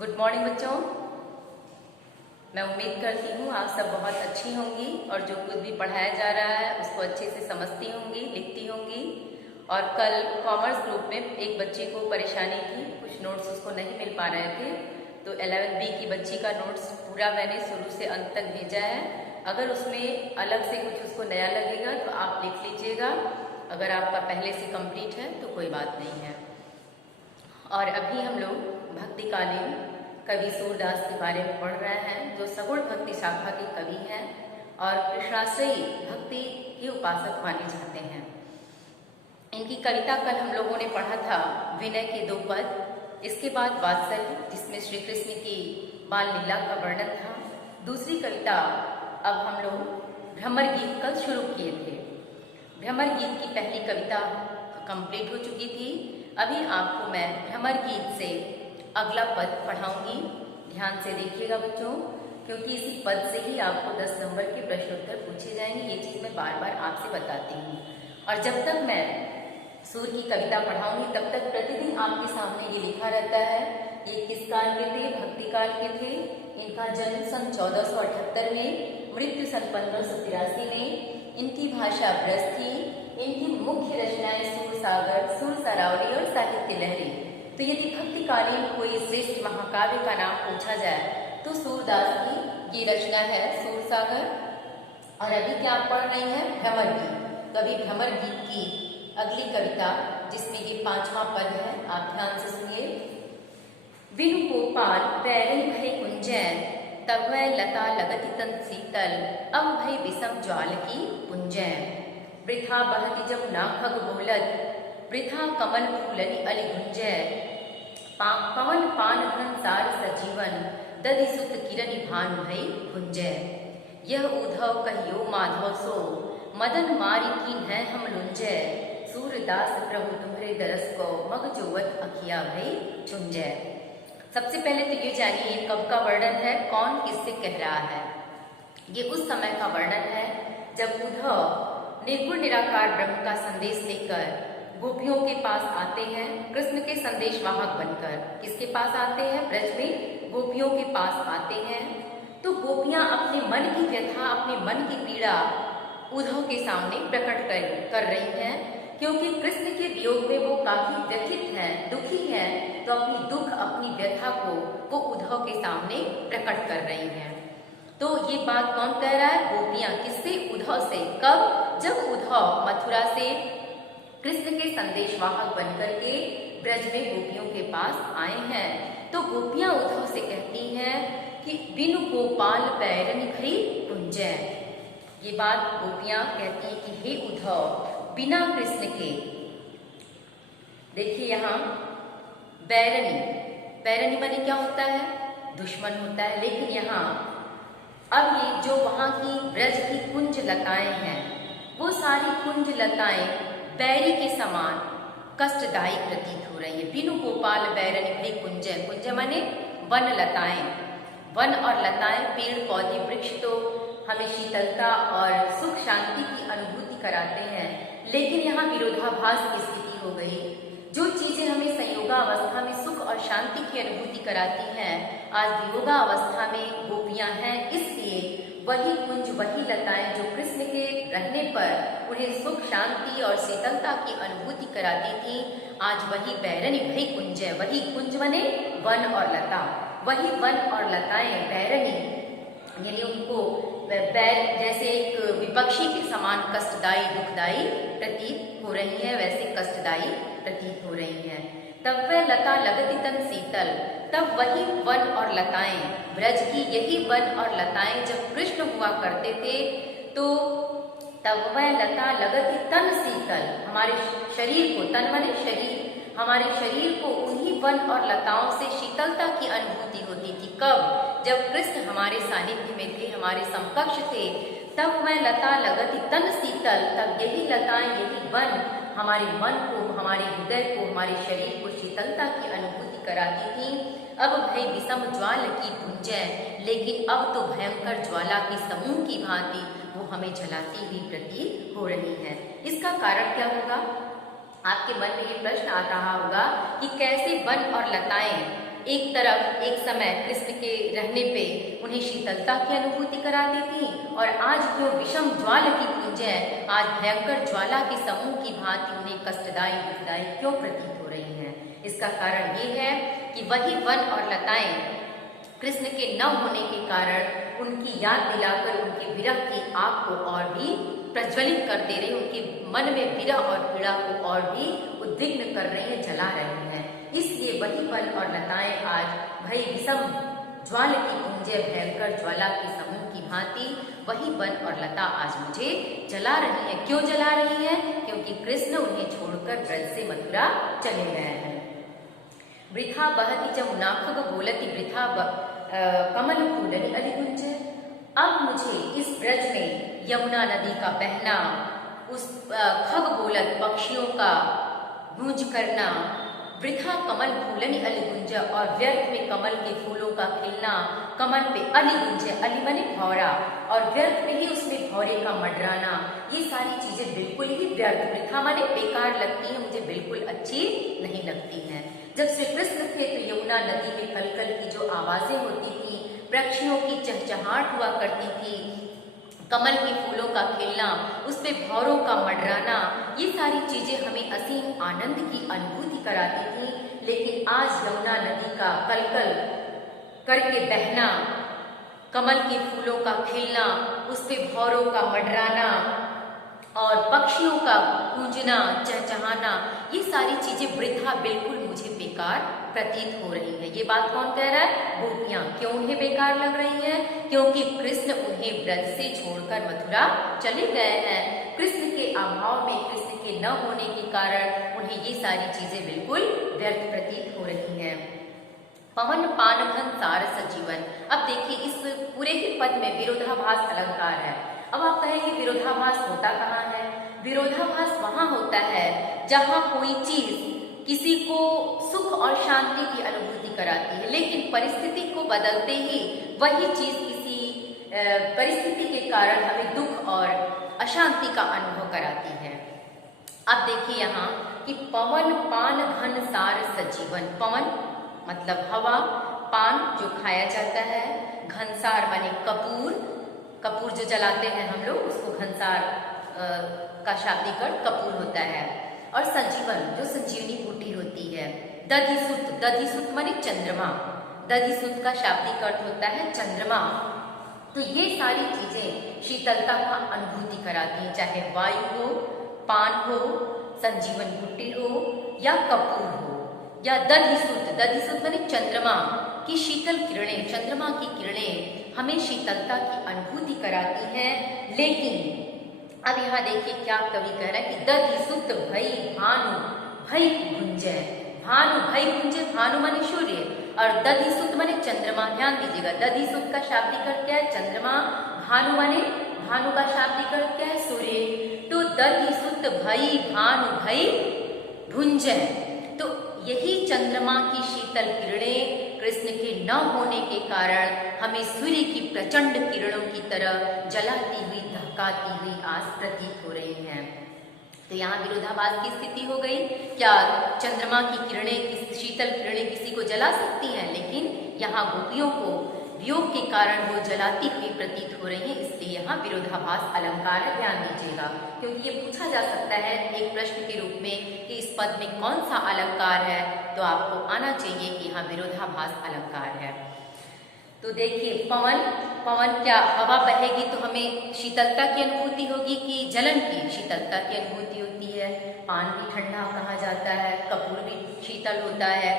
Good morning बच्चों। मैं उम्मीद करती हूँ आप सब बहुत अच्छी होंगी और जो कुछ भी पढ़ाया जा रहा है उसको अच्छे से समझती होंगी, लिखती होंगी। और कल कॉमर्स ग्रुप में एक बच्चे को परेशानी थी, कुछ नोट्स उसको नहीं मिल पा रहे थे, तो 11 बी की बच्ची का नोट्स पूरा मैंने शुरू से अंत तक भेजा है। अगर उसमें अलग से कुछ उसको नया लगेगा तो आप लिख लीजिएगा, अगर आपका पहले से कंप्लीट है तो कोई बात नहीं है। और अभी हम लोग भक्तिकालीन कवि सूरदास के बारे में पढ़ रहे हैं, जो सगुण भक्ति शाखा के कवि हैं और कृष्णाश्रयी भक्ति के उपासक माने जाते हैं। इनकी कविता कल हम लोगों ने पढ़ा था विनय के 2 पद, इसके बाद वात्सल्य जिसमें श्री कृष्ण की बाल लीला का वर्णन था। दूसरी कविता अब हम लोग भ्रमर गीत कल शुरू किए थे। भ्रमर गीत की पहली कविता कंप्लीट हो चुकी थी। अभी आपको मैं भ्रमर गीत से अगला पद पढ़ाऊंगी। ध्यान से देखिएगा बच्चों, क्योंकि इसी पद से ही आपको 10 नंबर के प्रश्नोत्तर पूछे जाएंगे। ये चीज मैं बार बार आपसे बताती हूँ। और जब तक मैं सूर की कविता पढ़ाऊंगी तब तक प्रतिदिन आपके सामने ये लिखा रहता है। ये किस काल के थे? भक्ति काल के थे। इनका जन्म सन 1478 में, मृत्यु सन 1583 में। इनकी भाषा ब्रज थी। इनकी मुख्य रचनाएं सूर सागर, सूर सरावली और साहित्य लहरी। तो यदि भक्तिकालीन कोई श्रेष्ठ महाकाव्य का नाम पूछा जाए तो सूरदास की ये रचना है सूर सागर। और अभी क्या आप पढ़ रहे हैं? भ्रमर गीत। कवि भ्रमर गीत की अगली कविता, जिसमें ये 5वां पद है, आप ध्यान से सुनिए। बिनु गोपाल पैरन भय कुंजैन, तब वह लता लगति तन शीतल, अब भय विषम ज्वाल की पुंजैन। वृथा बहति जमुना खग बोलत, वृथा कमल फूलनि अलि गुंजै। पवन पान घन सार सजीवन, दधि सुत किरनि भानु भई गुंजै। यह उद्धव कहियो माधव सो, मदन मारी कीन है हम लुंजै। सूरदास प्रभु तुम्हारे दरस को, मग जोवत अखिया भई चुंजै। सबसे पहले तो ये जानिए ये कब का वर्णन है, कौन किससे कह रहा है। ये उस समय का वर्णन है जब उद्धव निर्गुण निराकार ब्रह्म का संदेश लेकर गोपियों के पास आते हैं, कृष्ण के संदेश वाहक बनकर। किसके पास आते हैं? ब्रज में गोपियों के पास आते हैं। तो गोपियां अपने मन की व्यथा, अपने मन की पीड़ा उद्धव के सामने प्रकट कर रही हैं, क्योंकि कृष्ण के वियोग में वो काफी व्यथित हैं, दुखी हैं। तो अपनी दुख, अपनी व्यथा को वो उद्धव के सामने प्रकट कर रही हैं। तो ये बात कौन कह रहा है? गोपियां। किससे? उद्धव से। कब? जब उद्धव मथुरा से कृष्ण के संदेशवाहक बनकर के ब्रज में गोपियों के पास आए हैं। तो गोपियां उद्धव से कहती हैं कि बिनु गोपाल पैरन भई कुंजै। ये बात गोपियां कहती हैं कि हे उद्धव, बिना कृष्ण के, देखिए यहाँ बैरनी, बैरनी माने क्या होता है? दुश्मन होता है। लेकिन यहाँ अब ये जो वहां की ब्रज की कुंज लताएं हैं, वो सारी कुंज लताएं बैरी के समान कष्टदायी प्रतीत हो रही है। बिनु गोपाल बैरन भई कुंजै। कुंजै माने वन लताएं। वन और लताएं, पेड़ पौधे वृक्ष तो हमें शीतलता और सुख शांति की अनुभूति कराते हैं, लेकिन यहाँ विरोधाभास की स्थिति हो गई। जो चीजें हमें संयोगावस्था में सुख और शांति की अनुभूति कराती हैं, आज वियोगावस्था में गोपियां हैं। इसलिए वही कुंज, वही लताएं जो कृष्ण के रहने पर उन्हें सुख शांति और शीतलता की अनुभूति कराती थी, आज वही बैरनी भई कुंजै। वही कुंज बने वन और लता, वही वन और लताएं बैरनी, यानी उनको बैर जैसे एक विपक्षी के समान कष्टदायी, दुखदायी प्रतीत हो रही है, वैसे कष्टदायी प्रतीत हो रही है। तब वह लता लगति तन शीतल, तब वही वन और लताएं, ब्रज की यही वन और लताएं जब कृष्ण हुआ करते थे, तो तब वह लता लगति तन शीतल, हमारे शरीर को, तन माने शरीर, हमारे शरीर को उन्हीं वन और लताओं से शीतलता की अनुभूति होती थी। कब? जब कृष्ण हमारे सानिध्य में थे, हमारे समकक्ष थे। तब वह लता लगति तन शीतल, तब यही लताएं, यही वन हमारे मन को, हमारे हृदय को, हमारे शरीर को शीतलता की अनुभूति कराती थी। अब भय विषम ज्वाल की पुंजै, लेकिन अब तो भयंकर ज्वाला के समूह की भांति वो हमें जलाती हुई प्रतीत हो रही है। इसका कारण क्या होगा? आपके मन में ये प्रश्न आ रहा होगा कि कैसे वन और लताएं एक तरफ एक समय कृष्ण के रहने पे उन्हें शीतलता की अनुभूति कराती थी, और आज जो विषम ज्वाल की पुंजें आज भयंकर ज्वाला के समूह की भांति उन्हें कष्टदायी दुखदायी क्यों प्रतीत हो रही हैं? इसका कारण ये है कि वही वन और लताएं कृष्ण के न होने के कारण उनकी याद दिलाकर उनके विरह की आग को और भी प्रज्वलित कर दे रही, उनके मन में विरह और पीड़ा को और भी उद्विग्न कर रही हैं, जला रही हैं। इसलिए वही वन और लताएं आज भई विषम ज्वाल की पुंजे भयंकर ज्वाला के समूह की भांति वही वन और लता आज मुझे जला रही हैं। क्यों जला रही हैं? क्योंकि कृष्ण उन्हें छोड़कर ब्रज से मथुरा चले गए हैं। वृथा बहति जमुना खग बोलति वृथा कमल फूलनि अलिगुंज। अब मुझे इस ब्रज में यमुना नदी का बहना, उस खग बोलत पक्षियों का गूंज करना, वृथा कमल फूलनि अलिगुंज और व्यर्थ में कमल के फूलों का खिलना, कमल पे अलिगुंज, अली बने भौरा, और व्यर्थ में ही उसमें भौरे का मडराना, ये सारी चीजें बिल्कुल ही व्यर्थ, वृथा माने बेकार लगती हैं, मुझे बिल्कुल अच्छी नहीं लगती हैं। जब श्री कृष्ण थे तो यमुना नदी में कलकल की जो आवाजें होती थी, पक्षियों की चहचहाट हुआ करती थी, कमल के फूलों का खिलना, उस पे भौरों का मडराना, ये सारी चीजें हमें असीम आनंद की अनुभूति कराती थी। लेकिन आज यमुना नदी का कलकल करके बहना, कमल के फूलों का खिलना, उस पे भौरों का मडराना और पक्षियों का गूंजना, चहचहाना, ये सारी चीजें वृथा बिल्कुल मुझे बेकार प्रतीत हो रही है। ये बात कौन कह रहा है? गोपियां। क्यों उन्हें बेकार लग रही है? क्योंकि कृष्ण उन्हें ब्रज से छोड़कर मथुरा चले गए हैं। कृष्ण के अभाव में, कृष्ण के न होने के कारण उन्हें ये सारी चीजें बिल्कुल व्यर्थ प्रतीत हो रही हैं। पवन पान घन सारस जीवन। अब देखिए इस पूरे ही पद में विरोधाभास अलंकार है। अब आप कहेंगे विरोधाभास होता कहाँ है? विरोधाभास वहां होता है जहां कोई चीज किसी को सुख और शांति की अनुभूति कराती है, लेकिन परिस्थिति को बदलते ही वही चीज किसी परिस्थिति के कारण हमें दुख और अशांति का अनुभव कराती है। अब देखिए यहाँ कि पवन पान घन सार सजीवन। पवन मतलब हवा, पान जो खाया जाता है, घनसार माने कपूर, कपूर जो जलाते हैं हम लोग उसको घनसार का शाब्दिक अर्थ कपूर होता है, और संजीवन जो संजीवनी बूटी होती है। दधिसुत, दधिसुत माने चंद्रमा, दधिसुत का शाब्दिक अर्थ होता है चंद्रमा। तो ये सारी चीजें शीतलता का अनुभूति कराती हैं, चाहे वायु हो, पान हो, संजीवन बूटी हो या कपूर हो या दधिसुत। दधिसुत माने चंद्रमा की शीतल किरणें, चंद्रमा की किरणें हमें शीतलता की अनुभूति कराती हैं। लेकिन अब यहाँ देखिए क्या कवि कह रहे हैं कि दधिसुत भई भानु भई भुंजय। भानु भई भुंजय, भानु माने सूर्य और दधिसुत माने चंद्रमा। ध्यान दीजिएगा, दधिसुत का शाब्दिक अर्थ क्या है? चंद्रमा। भानु माने, भानु का शाब्दिक अर्थ क्या है? सूर्य। तो दधिसुत भई भानु भई भुंजय, तो यही चंद्रमा की शीतल किरणें कृष्ण के न होने के कारण हमें सूर्य की प्रचंड किरणों की तरह जलाती हुई, धकाती हुई आज प्रतीत हो रही हैं। तो यहाँ विरोधाभास की स्थिति हो गई। क्या चंद्रमा की किरणें, शीतल किरणें किसी को जला सकती हैं? लेकिन यहाँ गोपियों को वियोग के कारण वो जलाती हुई प्रतीत हो रही है, इसलिए यहाँ विरोधाभास अलंकार है। ध्यान दीजिएगा, क्योंकि ये पूछा जा सकता है एक प्रश्न के रूप में कि इस पद में कौन सा अलंकार है, तो आपको आना चाहिए कि यहाँ विरोधाभास अलंकार है। तो देखिए पवन, पवन क्या हवा बहेगी तो हमें शीतलता की अनुभूति होगी कि जलन की शीतलता की अनुभूति होती है। पान भी ठंडा कहा जाता है, कपूर भी शीतल होता है,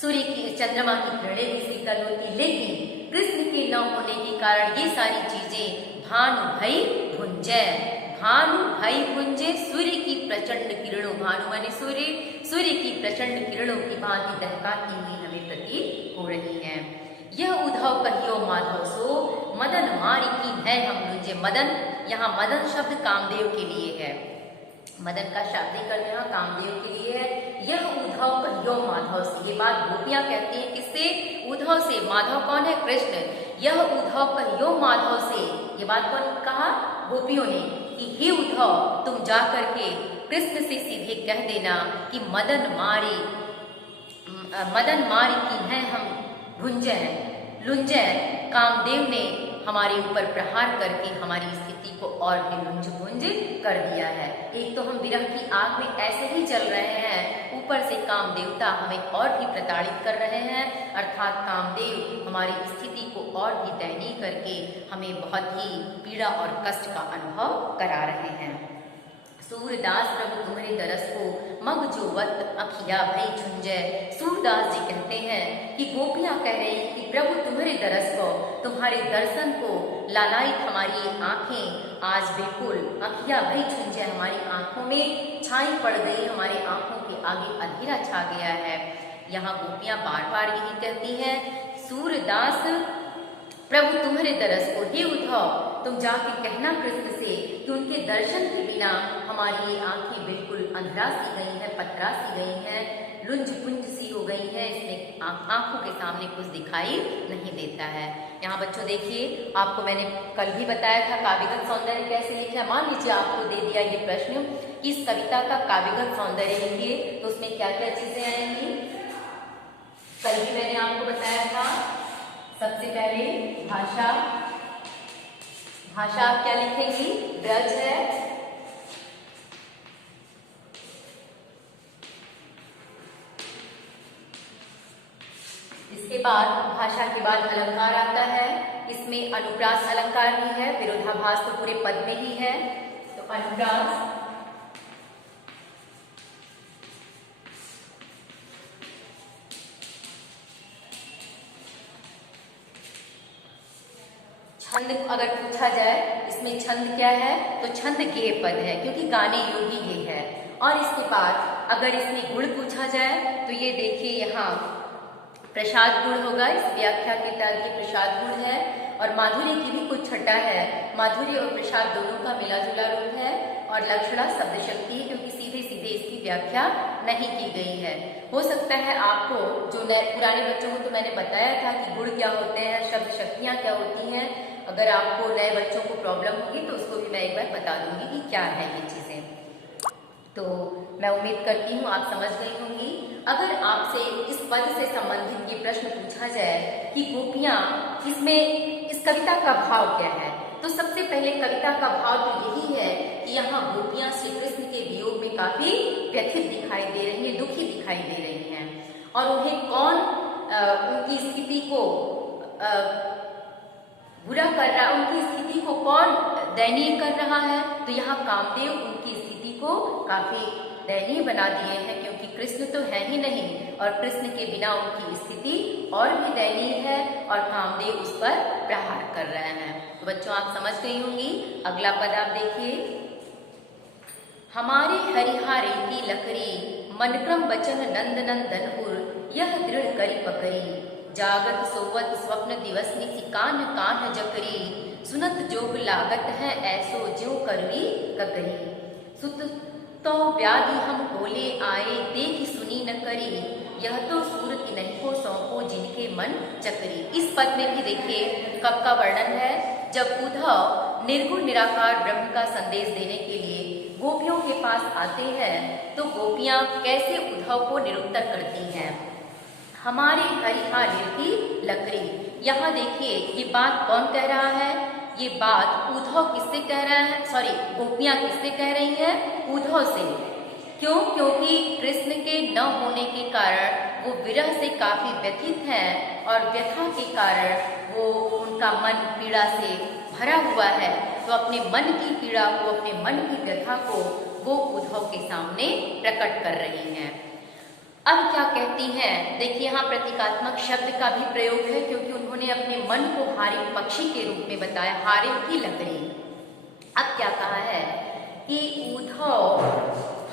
सूर्य की, चंद्रमा की किरणें भी शीतल होती। लेकिन कृष्ण के न होने के कारण ये सारी चीजें भानु भई भुंजय, भानु भई भुंजय, सूर्य की प्रचंड किरणों, भानु माने सूर्य, सूर्य की प्रचंड किरणों की भांति दहकाती हुई हमें प्रतीत हो रही है। यह उद्धव कहियो माधव सो मदन मारी की है हम लुंजे। मदन, यहाँ मदन शब्द कामदेव के लिए है, मदन का शाब्दिक अर्थ यहाँ कामदेव के लिए है। यह उद्धव कहियो माधव से, ये बात गोपियां कहती हैं किससे? उद्धव से। माधव कौन है? कृष्ण। यह उद्धव कहियो माधव से, ये बात कौन कहा? गोपियों ने कि हे उद्धव तुम जा करके कृष्ण से सीधे कह देना कि मदन मारी, मदन मार की हैं हम भुंजय लुंजय, कामदेव ने हमारे ऊपर प्रहार करके हमारी स्थिति को और भी लुंज भुंज कर दिया है। एक तो हम विरह की आग में ऐसे ही जल रहे हैं, ऊपर से काम देवता हमें और भी प्रताड़ित कर रहे हैं, अर्थात कामदेव हमारी स्थिति को और भी दयनीय करके हमें बहुत ही पीड़ा और कष्ट का अनुभव करा रहे हैं। सूरदास प्रभु तुम्हारे दरस को मग जो वत अखिया भई झुंझै। सूरदास जी कहते हैं कि गोपियां कह रही कि प्रभु तुम्हारे दरस को, तुम्हारे दर्शन को लालायित हमारी आंखें आज बिल्कुल अखिया भई झुंझै, हमारी आंखों में छाई पड़ गई, हमारी आंखों के आगे अंधेरा छा गया है। यहाँ गोपियां बार बार यही कहती हैं, सूरदास प्रभु तुम्हारे दरस को, हे उद्धव तुम जाके कहना कृष्ण से कि उनके दर्शन के बिना हमारी ये आंखें बिल्कुल अंधरा सी गई हैं, पथरा सी गई हैं, लुंज पुंज सी हो गई है, इसमें आंखों के सामने कुछ दिखाई नहीं देता है। यहाँ बच्चों देखिए, आपको मैंने कल भी बताया था काव्यगत सौंदर्य कैसे लिखा है। मान लीजिए आपको दे दिया ये प्रश्न कि इस कविता का काव्यगत सौंदर्य लिखिए, तो उसमें क्या क्या चीजें आएंगी। कल भी मैंने आपको बताया था, सबसे पहले भाषा, भाषा आप क्या लिखेंगी, ब्रज है, इसके बाद भाषा के बाद अलंकार आता है, इसमें अनुप्रास अलंकार भी है, विरोधाभास तो पूरे पद में ही है, तो अनुप्रास, छंद अगर पूछा जाए इसमें छंद क्या है, तो छंद गेय पद है क्योंकि गाने योगी ये है। और इसके बाद अगर इसमें गुण पूछा जाए तो ये देखिए यहाँ प्रसाद गुण होगा, इस व्याख्या के तहत ये प्रसाद गुण है। और माधुर्य की भी कुछ छटा है, माधुर्य और प्रसाद दोनों का मिला जुला रूप है। और लक्षणा शब्द शक्ति है क्योंकि सीधे सीधे इसकी व्याख्या नहीं की गई है। हो सकता है आपको जो पुराने बच्चों को तो मैंने बताया था कि गुण क्या होते हैं, शब्द शक्तियाँ क्या होती हैं, अगर आपको नए बच्चों को प्रॉब्लम होगी तो उसको भी मैं एक बार बता दूंगी कि क्या है ये चीजें। तो मैं उम्मीद करती हूँ आप समझ गई होंगी। अगर आपसे इस पद से संबंधित ये प्रश्न पूछा जाए कि गोपियां, इसमें इस कविता का भाव क्या है, तो सबसे पहले कविता का भाव तो यही है कि यहाँ गोपियां श्री कृष्ण के वियोग में काफी व्यथित दिखाई दे रही हैं, दुखी दिखाई दे रही हैं। और उन्हें कौन उनकी स्थिति को बुरा कर रहा है, उनकी स्थिति को कौन दयनीय कर रहा है, तो यहाँ कामदेव उनकी स्थिति को काफी दयनीय बना दिए हैं क्योंकि कृष्ण तो है ही नहीं और कृष्ण के बिना उनकी स्थिति और भी दयनीय है और कामदेव उस पर प्रहार कर रहे हैं। तो बच्चों आप समझ गई होंगी। अगला पद आप देखिए, हमारे हरिहारे की लकड़ी मनक्रम बचन नंद नंदनपुर, यह दृढ़ करी पकड़ी, जागत सोवत स्वप्न दिवस निसी कान कान जकरी, सुनत जोग लागत है ऐसो ज्यों करवी ककरी, सुत तो व्याधि हम बोले आए देखी सुनी न करी, यह तो सूरत नहीं को सौंपो जिनके मन चकरी। इस पद में भी देखिए कब का वर्णन है, जब उद्धव निर्गुण निराकार ब्रह्म का संदेश देने के लिए गोपियों के पास आते हैं तो गोपियां कैसे उद्धव को निरुत्तर करती हैं। हमारे हरिहारे की लकड़ी, यहाँ देखिए ये बात कौन कह रहा है, ये बात उद्धव किससे कह रहा है, सॉरी गोपियां किससे कह रही हैं, उद्धव से। क्यों? क्योंकि कृष्ण के न होने के कारण वो विरह से काफी व्यथित हैं और व्यथा के कारण वो उनका मन पीड़ा से भरा हुआ है, तो अपने मन की पीड़ा को, अपने मन की व्यथा को वो उद्धव के सामने प्रकट कर रही हैं। अब क्या कहती हैं, देखिए यहाँ प्रतीकात्मक शब्द का भी प्रयोग है क्योंकि उन्होंने अपने मन को हारिम पक्षी के रूप में बताया, हारिम की लकड़ी। अब क्या कहा है कि उद्धव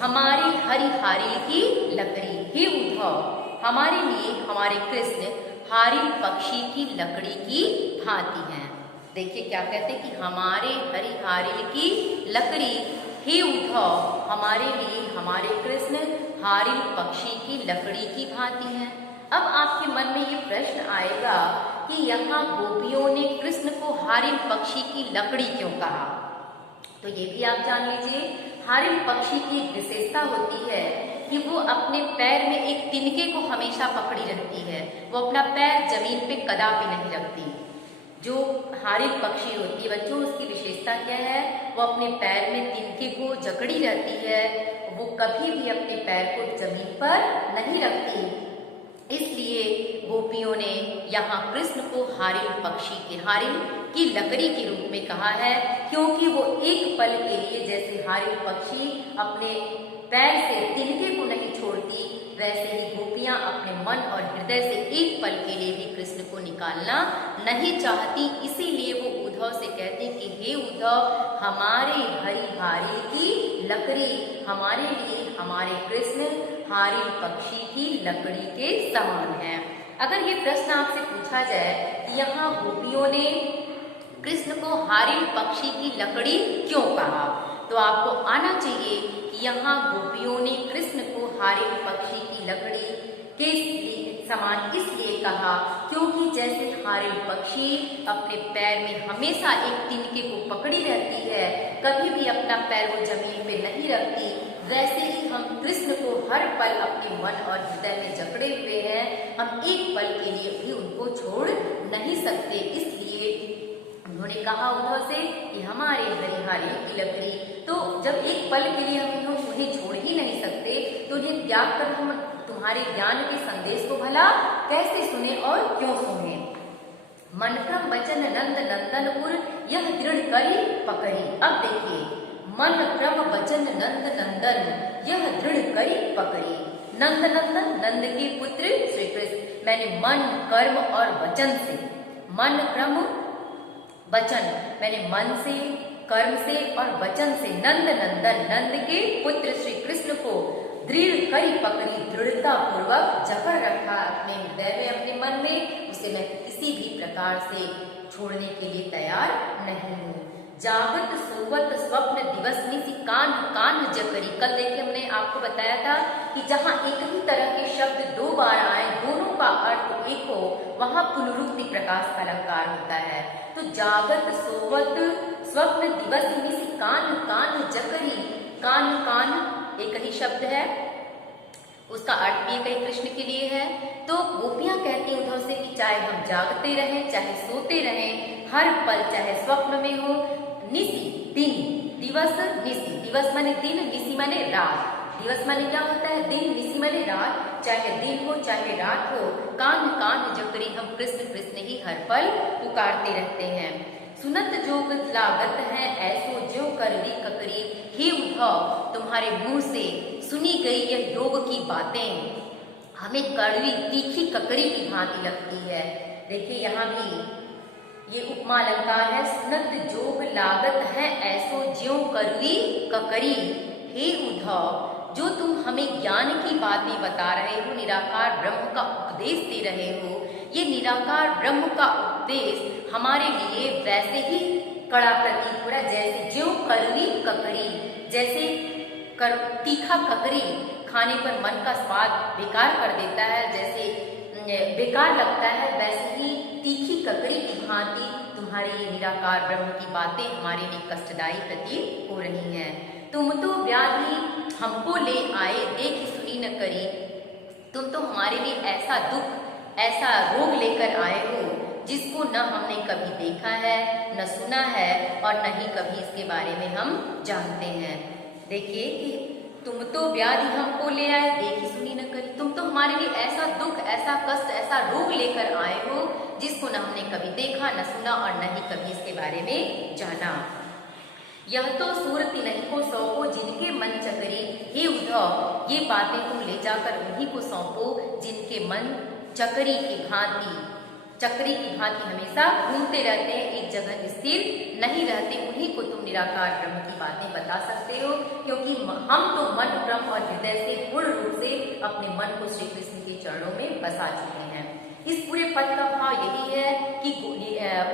हमारी हरिहारिल की लकड़ी, ही उद्धव हमारे लिए हमारे कृष्ण हारिल पक्षी की लकड़ी की भांति हैं। देखिए क्या कहते हैं कि हमारे हरिहारिल की लकड़ी, हे उद्धव हमारे लिए हमारे कृष्ण हारिल पक्षी की लकड़ी की भांति हैं। अब आपके मन में ये प्रश्न आएगा कि यहाँ गोपियों ने कृष्ण को हारिल पक्षी की लकड़ी क्यों कहा, तो ये भी आप जान लीजिए। हारिल पक्षी की एक विशेषता होती है कि वो अपने पैर में एक तिनके को हमेशा पकड़ी रहती है, वो अपना पैर जमीन पे कदापि नहीं रखती। जो हारिल पक्षी होती है बच्चों, उसकी विशेषता क्या है, वो अपने पैर में तिनके को जकड़ी रहती है, वो कभी भी अपने पैर को जमीन पर नहीं रखती। इसलिए गोपियों ने यहाँ कृष्ण को हारिल पक्षी के, हारिल की लकड़ी के रूप में कहा है, क्योंकि वो एक पल के लिए, जैसे हारिल पक्षी अपने पैर से तिनके को नहीं छोड़ती, वैसे ही गोपियां अपने मन और हृदय से एक पल के लिए भी कृष्ण को निकालना नहीं चाहती। इसीलिए वो उद्धव से कहते कि हे उद्धव, हमारे हरि हारिल की लकड़ी, हमारे लिए हमारे कृष्ण हारिल पक्षी की लकड़ी के समान है। अगर ये प्रश्न आपसे पूछा जाए कि यहाँ गोपियों ने कृष्ण को हारिल पक्षी की लकड़ी क्यों कहा, तो आपको आना चाहिए कि यहाँ गोपियों ने कृष्ण को हारिल पक्षी की लकड़ी के समान इसलिए कहा क्योंकि जैसे हारिल पक्षी अपने पैर में हमेशा एक तिनके को पकड़ी रहती है, कभी भी अपना पैर वो जमीन पे नहीं रखती, वैसे ही हम कृष्ण को हर पल अपने मन और हृदय में जकड़े हुए हैं, हम एक पल के लिए भी उनको छोड़ नहीं सकते। इसलिए उन्होंने कहा उद्धव से कि हमारे हरि हारिल की लकड़ी, तो जब एक पल के लिए हम उन्हें छोड़ ही नहीं सकते तो उन्हें त्याग कर हम तुम्हारे ज्ञान के संदेश को भला कैसे सुने और क्यों सुने। मन क्रम वचन नंद नंदनपुर यह दृढ़ करी पकड़ी। अब देखिए, मन क्रम वचन नंद नंदन यह दृढ़ करी पकड़ी। नंद नंदन, नंद के पुत्र श्री कृष्ण, मैंने मन कर्म और वचन से, मन क्रम वचन, मैंने मन से, कर्म से और वचन से नंद नंदन, नंद के पुत्र श्री कृष्ण को दृढ़ करी पकड़ी, दृढ़ता पूर्वक जकड़ रखा अपने हृदय में, अपने मन में, उसे मैं किसी भी प्रकार से छोड़ने के लिए तैयार नहीं हूँ। जागत सोवत स्वप्न दिवस निसी कान कान जकरी। कल देखिए हमने आपको बताया था कि जहाँ एक ही तरह के शब्द दो बार आए, दोनों का अर्थ एक हो, वहाँ पुनरुक्ति प्रकाश का अलंकार होता है। तो जागत सोवत स्वप्न दिवस निसी कान कान जकरी, कान कान एक ही शब्द है, उसका अर्थ भी कई कृष्ण के लिए है। तो गोपियां कहती हैं उद्धव से कि चाहे हम जागते रहें, चाहे सोते रहें, हर पल चाहे स्वप्न में हो, निसी दिन, दिवस निसी, दिवस माने दिन, निसी माने रात। दिवस माने क्या होता है, दिन, निसी माने रात, चाहे दिन हो चाहे रात हो, कान कान जकरी, हम कृष्ण कृष्ण ही हर पल पुकारते रहते हैं। सुनत जोग लागत है ऐसो ज्यो करवी ककरी। हे उद्धव, तुम्हारे मुंह से सुनी गई यह योग की बातें हमें कड़वी तीखी ककड़ी की भांति लगती है। देखिए यहाँ भी ये उपमा अलंकार है, सुनत जोग लागत है ऐसो ज्यो करवी ककड़ी। हे उद्धव, जो तुम हमें ज्ञान की बातें बता रहे हो, निराकार ब्रह्म का उपदेश दे रहे हो, ये निराकार ब्रह्म का उपदेश हमारे लिए वैसे ही कड़ा प्रतीत हो रहा है जैसे ज्यो करवी ककड़ी, जैसे तीखा ककड़ी खाने पर मन का स्वाद बेकार कर देता है, जैसे बेकार लगता है, वैसे ही तीखी ककड़ी की भांति तुम्हारी ये निराकार ब्रह्म की बातें हमारे लिए कष्टदायी प्रतीत हो रही हैं। तुम तो व्याधि हमको ले आए देखी सुनी न करी। तुम तो हमारे लिए ऐसा दुख, ऐसा रोग लेकर आए हो जिसको न हमने कभी देखा है, न सुना है और न ही कभी इसके बारे में हम जानते हैं। देखिए कि तुम तो व्याधि हमको ले आए देखी सुनी न करी। तुम तो हमारे लिए ऐसा दुख, ऐसा कष्ट, ऐसा रोग लेकर आए हो जिसको न हमने कभी देखा, न सुना और न ही कभी इसके बारे में जाना। यह तो सूरत नहीं को सौंपो जिनके मन चकरी। हे उद्धव, ये बातें तुम ले जाकर उन्हीं को सौंपो जिनके मन चकरी की भांति, चक्री की भांति हमेशा घूमते रहते हैं, एक जगह स्थिर नहीं रहते, उन्हीं को तुम निराकार ब्रह्म की बातें बता सकते हो, क्योंकि हम तो मन क्रम और हृदय से पूर्ण रूप से अपने मन को श्री कृष्ण के चरणों में बसा चुके हैं। इस पूरे पद का भाव यही है कि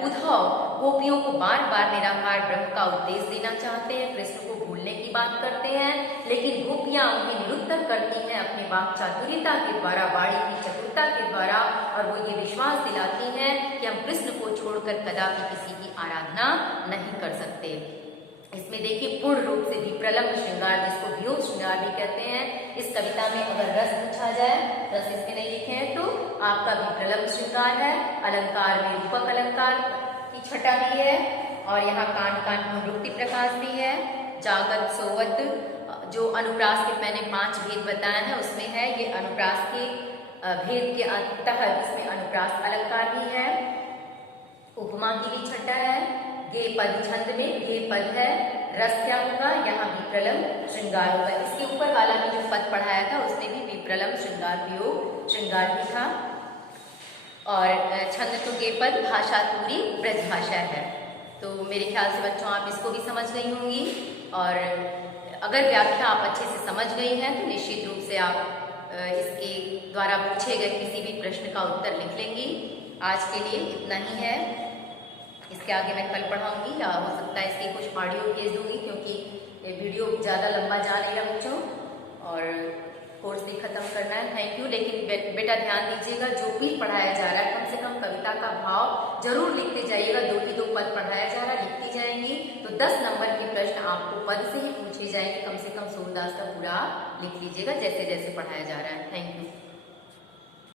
उद्धव गोपियों को बार बार निराकार ब्रह्म का उपदेश देना चाहते हैं, कृष्ण को भूलने की बात करते हैं, लेकिन गोपियां उन्हें निरुत्तर करती हैं अपने वाक चातुर्यता के द्वारा, वाणी की चतुरता के द्वारा, और वो ये विश्वास दिलाती हैं कि हम कृष्ण को छोड़कर कदापि किसी की आराधना नहीं कर सकते। इसमें देखिए पूर्ण रूप से विप्रलम्ब श्रृंगार, जिसको वियोग श्रृंगार भी कहते हैं। इस कविता में अगर रस पूछा जाए, रस इसमें नहीं लिखे हैं, तो आपका विप्रलम्ब श्रृंगार है। अलंकार में रूपक अलंकार की छटा भी है, और यहाँ कांड कांड पुनरुक्ति प्रकाश भी है। जागत सोवत, जो अनुप्रास के मैंने 5 भेद बताए हैं उसमें है, ये अनुप्रास के भेद के तहत इसमें अनुप्रास अलंकार भी है। उपमा की भी छटा है। गे पद छंद में गे पद है, रस क्या होगा, यहाँ विप्रलम्ब श्रृंगार होगा। इसके ऊपर वाला में जो पद पढ़ाया था उसमें भी विप्रलम्ब श्रृंगार वियोग श्रृंगार भी था। और छंद तो गे पद, भाषा पूरी ब्रज भाषा है। तो मेरे ख्याल से बच्चों आप इसको भी समझ गई होंगी, और अगर व्याख्या आप अच्छे से समझ गई हैं तो निश्चित रूप से आप इसके द्वारा पूछे गए किसी भी प्रश्न का उत्तर लिख लेंगी। आज के लिए इतना ही है, इसके आगे मैं कल पढ़ाऊंगी, या हो सकता है इसकी कुछ ऑडियो भेज दूंगी, क्योंकि ये वीडियो ज़्यादा लंबा जा नहीं रहा बच्चों, और कोर्स भी खत्म करना है। Thank you. लेकिन बेटा ध्यान दीजिएगा, जो भी पढ़ाया जा रहा है कम से कम कविता का भाव जरूर लिखते जाइएगा। 2 ही 2 पद पढ़ाया जा रहा है, लिखती जाएंगी तो 10 नंबर के प्रश्न आपको पद से ही पूछे जाएंगे। कम से कम सूरदास का पूरा लिख लीजिएगा जैसे जैसे पढ़ाया जा रहा है। Thank you.